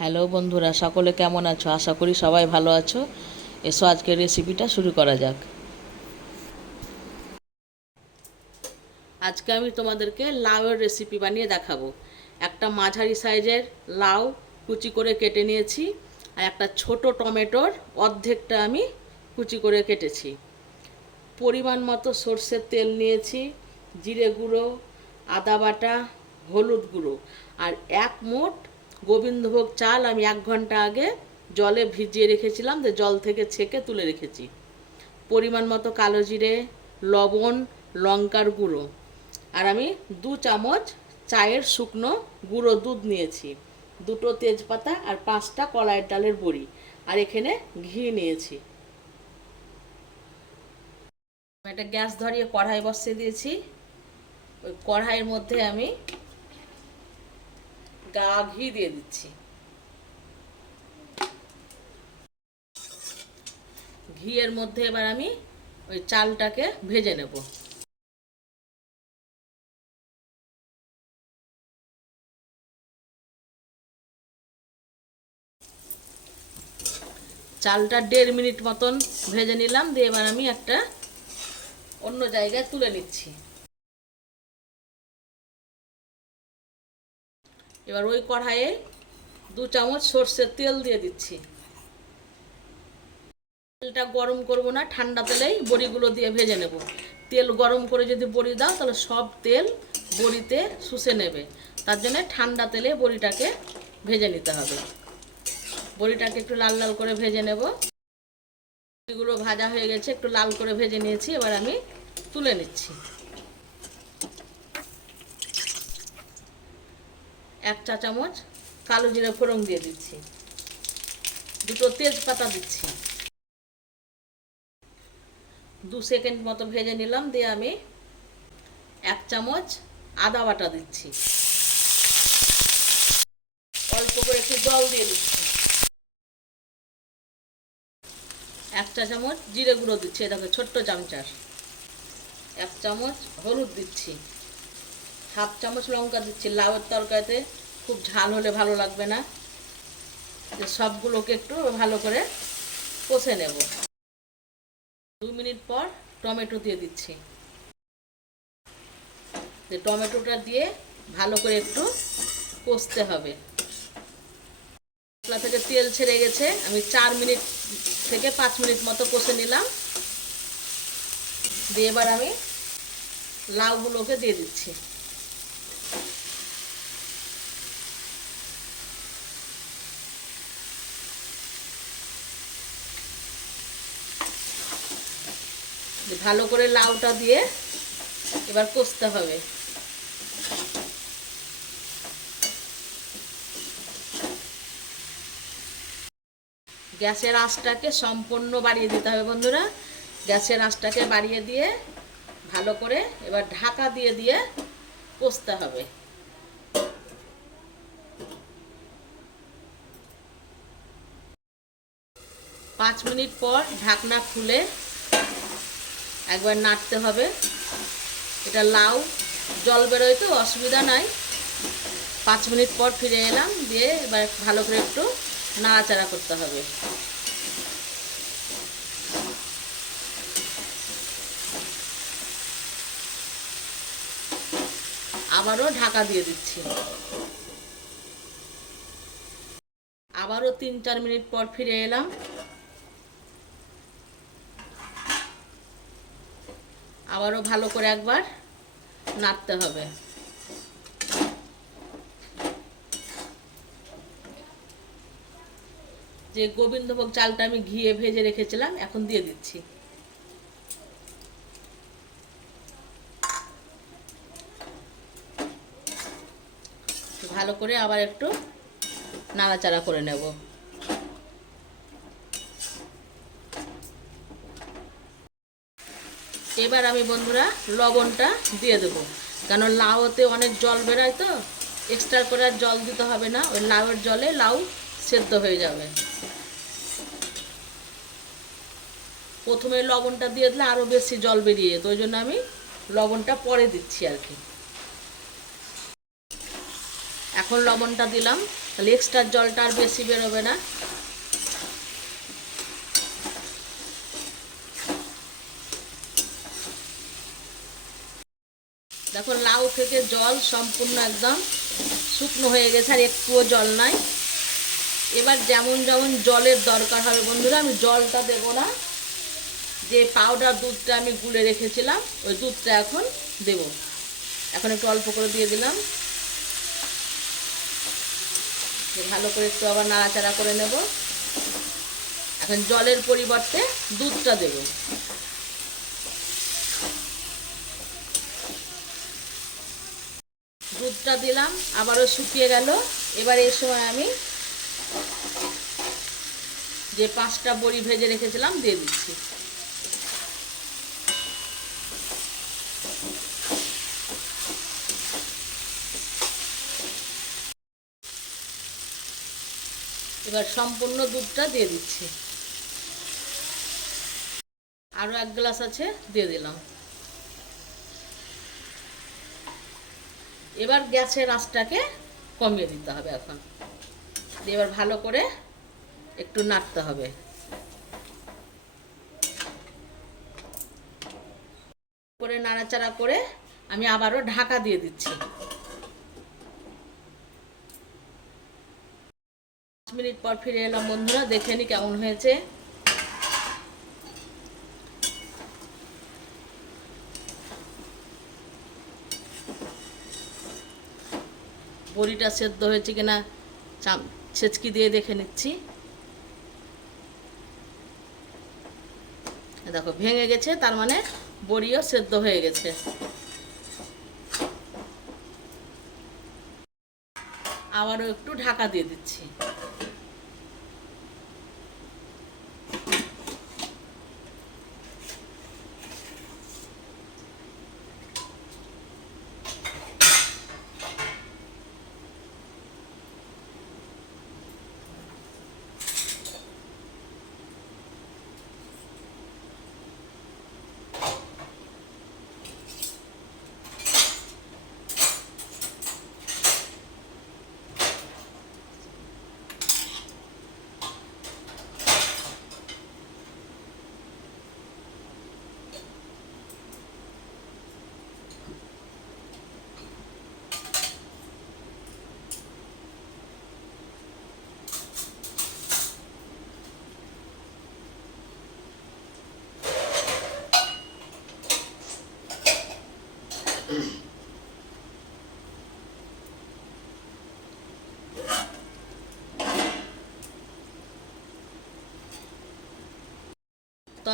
Hello বন্ধুরা, সকলে কেমন আছো? আশা করি সবাই ভালো আছো। এসো আজকের রেসিপিটা শুরু করা যাক। আজকে আমি তোমাদেরকে লাউয়ের রেসিপি বানিয়ে দেখাবো। একটা মাঝারি সাইজের লাউ কুচি করে কেটে নিয়েছি আর একটা ছোট টমেটোর অর্ধেকটা আমি কুচি করে কেটেছি। পরিমাণ মতো সর্ষের তেল নিয়েছি, জিরে গুঁড়ো, আদা বাটা, হলুদ গুঁড়ো আর এক মুঠ গোবিন্দভোগ চাল আমি এক ঘণ্টা আগে জলে ভিজিয়ে রেখেছিলাম, যে জল থেকে ছেঁকে তুলে রেখেছি। পরিমাণ মতো কালো জিরে, লবণ, লঙ্কার গুঁড়ো। আর আমি দু চামচ চায়ের শুকনো গুঁড়ো দুধ নিয়েছি, দুটো তেজপাতা আর পাঁচটা কলাইয়ের ডালের বড়ি, আর এখানে ঘি নিয়েছি। একটা গ্যাস ধরিয়ে কড়াই বসিয়ে দিয়েছি। ওই কড়াইয়ের মধ্যে আমি গা ঘি দিয়ে দিচ্ছি। ঘিয়ের মধ্যে এবার আমি ওই চালটাকে ভেজে নেব। চালটা দেড় মিনিট মতন ভেজে নিলাম, দিয়ে এবার আমি একটা অন্য জায়গায় তুলে নিচ্ছি। এবার ওই কড়াইয়ে দু চামচ সর্ষের তেল দিয়ে দিচ্ছি। তেলটা গরম করব না, ঠান্ডা তেলেই বড়িগুলো দিয়ে ভেজে নেব। তেল গরম করে যদি বড়ি দাও, তাহলে সব তেল বড়িতে শুষে নেবে। তার জন্য ঠান্ডা তেলে বড়িটাকে ভেজে নিতে হবে। বড়িটাকে একটু লাল লাল করে ভেজে নেব। বড়িগুলো ভাজা হয়ে গেছে, একটু লাল করে ভেজে নিয়েছি, এবার আমি তুলে নিচ্ছি। এক চা চামচ কালো জিরে ফোড়ন দিয়ে দিচ্ছি। দুটো তেজপাতা দিচ্ছি। দু সেকেন্ড মতো ভেজে নিলাম, দিয়ে আমি এক চামচ আদা বাটা দিচ্ছি। অল্প করে একটু জল দিয়ে দিচ্ছি। এক চা চামচ জিরে গুঁড়ো দিচ্ছি দেখো ছোট্ট চামচার। এক চামচ হলুদ দিচ্ছি। হাফ চামচ লঙ্কা দিচ্ছি, লাউয়ের তরকারিতে। খুব ঝাল হলে ভালো লাগবে না। সবগুলোকে একটু ভালো করে কষে নেব। দু মিনিট পর টমেটো দিয়ে দিচ্ছি। যে টমেটোটা দিয়ে ভালো করে একটু কষতে হবে। মশলা থেকে তেল ছেড়ে গেছে। আমি চার মিনিট থেকে পাঁচ মিনিট মতো কষে নিলাম। দিয়ে এবার আমি লাউগুলোকে দিয়ে দিচ্ছি। ভালো করে লাউটা দিয়ে এবার কষতে হবে। গ্যাসের আঁচটাকে সম্পূর্ণ বাড়িয়ে দিতে হবে বন্ধুরা। গ্যাসের আঁচটাকে বাড়িয়ে দিয়ে ভালো করে এবার ঢাকা দিয়ে দিয়ে কষতে হবে। পাঁচ মিনিট পর ঢাকনা খুলে একবার নাড়তে হবে। এটা লাউ, জল বেরোয় তো, অসুবিধা নাই। পাঁচ মিনিট পর ফিরে এলাম, দিয়ে এবার ভালো করে একটু নাড়াচাড়া করতে হবে। আবারও ঢাকা দিয়ে দিচ্ছি। আবারও তিন চার মিনিট পর ফিরে এলাম। আবারও ভালো করে একবার নাড়তে হবে। যে গোবিন্দভোগ চালটা আমি ঘিয়ে ভেজে রেখেছিলাম, এখন দিয়ে দিচ্ছি। ভালো করে আবার একটু নাড়াচাড়া করে নেব। এবার আমি বন্ধুরা লবণটা দিয়ে দেবো। কেন লাউতে অনেক জল বেরোয় তো এক্সট্রা করে আর জল দিতে হবে না, ওই লাউয়ের জলে লাউ সেদ্ধ হয়ে যাবে। প্রথমে লবণটা দিয়ে দিলে আরও বেশি জল বেরিয়ে যেত, ওই জন্য আমি লবণটা পরে দিচ্ছি আর কি। এখন লবণটা দিলাম, তাহলে এক্সট্রা জলটা আর বেশি বেরোবে না। দেখো, লাউ থেকে জল সম্পূর্ণ একদম শুকনো হয়ে গেছে আর একটুও জল নাই। এবার যেমন যেমন জলের দরকার হবে বন্ধুরা, আমি জলটা দেবো না। যে পাউডার দুধটা আমি গুলে রেখেছিলাম, ওই দুধটা এখন দেব। এখন একটু অল্প করে দিয়ে দিলাম। ভালো করে একটু আবার নাড়াচাড়া করে নেব। এখন জলের পরিবর্তে দুধটা দেব। দুধটা দিলাম, আবারও শুকিয়ে গেল। এবার এই সময় আমি যে পাঁচটা বড়ি ভেজে রেখেছিলাম দিয়ে দিচ্ছি। এবার সম্পূর্ণ দুধটা দিয়ে দিচ্ছি। আরও এক গ্লাস আছে, দিয়ে দিলাম। এবার গ্যাসের আঁচটাকে কমিয়ে দিতে হবে এখন। এবার ভালো করে একটু নাড়তে হবে। করে নাড়াচাড়া করে আমি আবারও ঢাকা দিয়ে দিচ্ছি। পাঁচ মিনিট পর ফিরে এলাম বন্ধুরা, দেখে নি কেমন হয়েছে। বড়িটা সেদ্ধ হয়েছে কিনা, চাম, ছেচকি দিয়ে দেখে নিচ্ছি। দেখো, ভেঙে গেছে, তার মানে বড়িও সেদ্ধ হয়ে গেছে। আবারও একটু ঢাকা দিয়ে দিচ্ছি।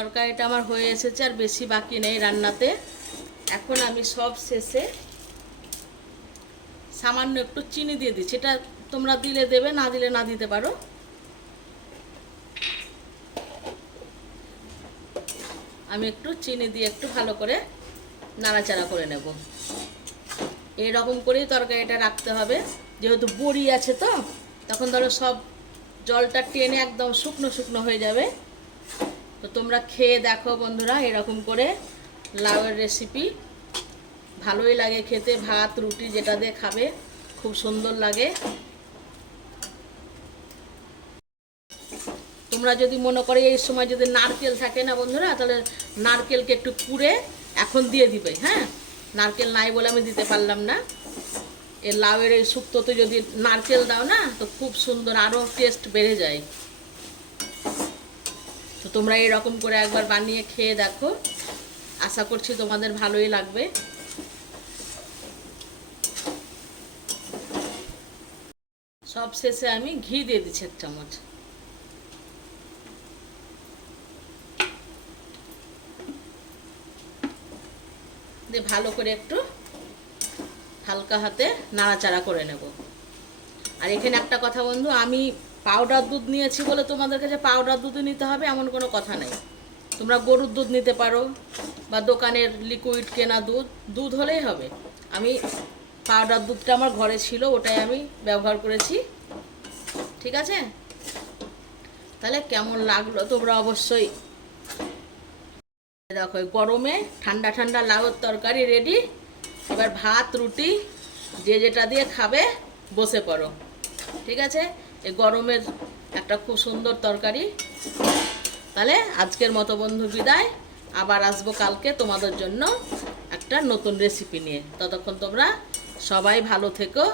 তরকারিটা আমার হয়ে এসেছে আর বেশি বাকি নেই রান্নাতে। এখন আমি সব শেষে সামান্য একটু চিনি দিয়ে দিচ্ছি এটা তোমরা দিলে দেবে, না দিলে না দিতে পারো। আমি একটু চিনি দিয়ে একটু ভালো করে নাড়াচাড়া করে নেব। এইরকম করেই তরকারিটা রাখতে হবে। যেহেতু বড়ি আছে তো, তখন ধরো সব জলটা টেনে একদম শুকনো শুকনো হয়ে যাবে। তো তোমরা খেয়ে দেখো বন্ধুরা, এরকম করে লাউয়ের রেসিপি ভালোই লাগে খেতে, ভাত, রুটি যেটা দিয়ে খাবে, খুব সুন্দর লাগে। তোমরা যদি মনে করে এই সময় যদি নারকেল থাকে না বন্ধুরা, তাহলে নারকেলকে একটু কুড়ে এখন দিয়ে দিবে হ্যাঁ? নারকেল নাই বলে আমি দিতে পারলাম না। এই লাউয়ের এই শুক্তোতে যদি নারকেল দাও না, তো খুব সুন্দর, আরও টেস্ট বেড়ে যায়। তোমরা এরকম করে একবার বানিয়ে খেয়ে দেখো। আশা করছি তোমাদের ভালোই লাগবে। সব শেষে আমি ঘি দিয়ে দিচ্ছি এক চামচ। দিয়ে ভালো করে একটু হালকা হাতে নাড়াচাড়া করে নেব। আর এখানে একটা কথা বন্ধু, আমি পাউডার দুধ নিয়েছি বলে তোমাদের কাছে পাউডার দুধই নিতে হবে, এমন কোনো কথা নেই। তোমরা গরুর দুধ নিতে পারো বা দোকানের লিকুইড কেনা দুধ দুধ হলেই হবে। আমি পাউডার দুধটা আমার ঘরে ছিল, ওটাই আমি ব্যবহার করেছি। ঠিক আছে? তাহলে কেমন লাগল তোমরা অবশ্যই দেখো গরমে ঠান্ডা ঠান্ডা লাউয়ের তরকারি রেডি এবার ভাত, রুটি, যে যেটা দিয়ে খাবে, বসে পড়ো। ঠিক আছে? এই গরমের একটা খুব সুন্দর তরকারি। তাহলে আজকের মতো বন্ধু বিদায়। আবার আসব কালকে তোমাদের জন্য একটা নতুন রেসিপি নিয়ে। ততক্ষণ তোমরা সবাই ভালো থেকো।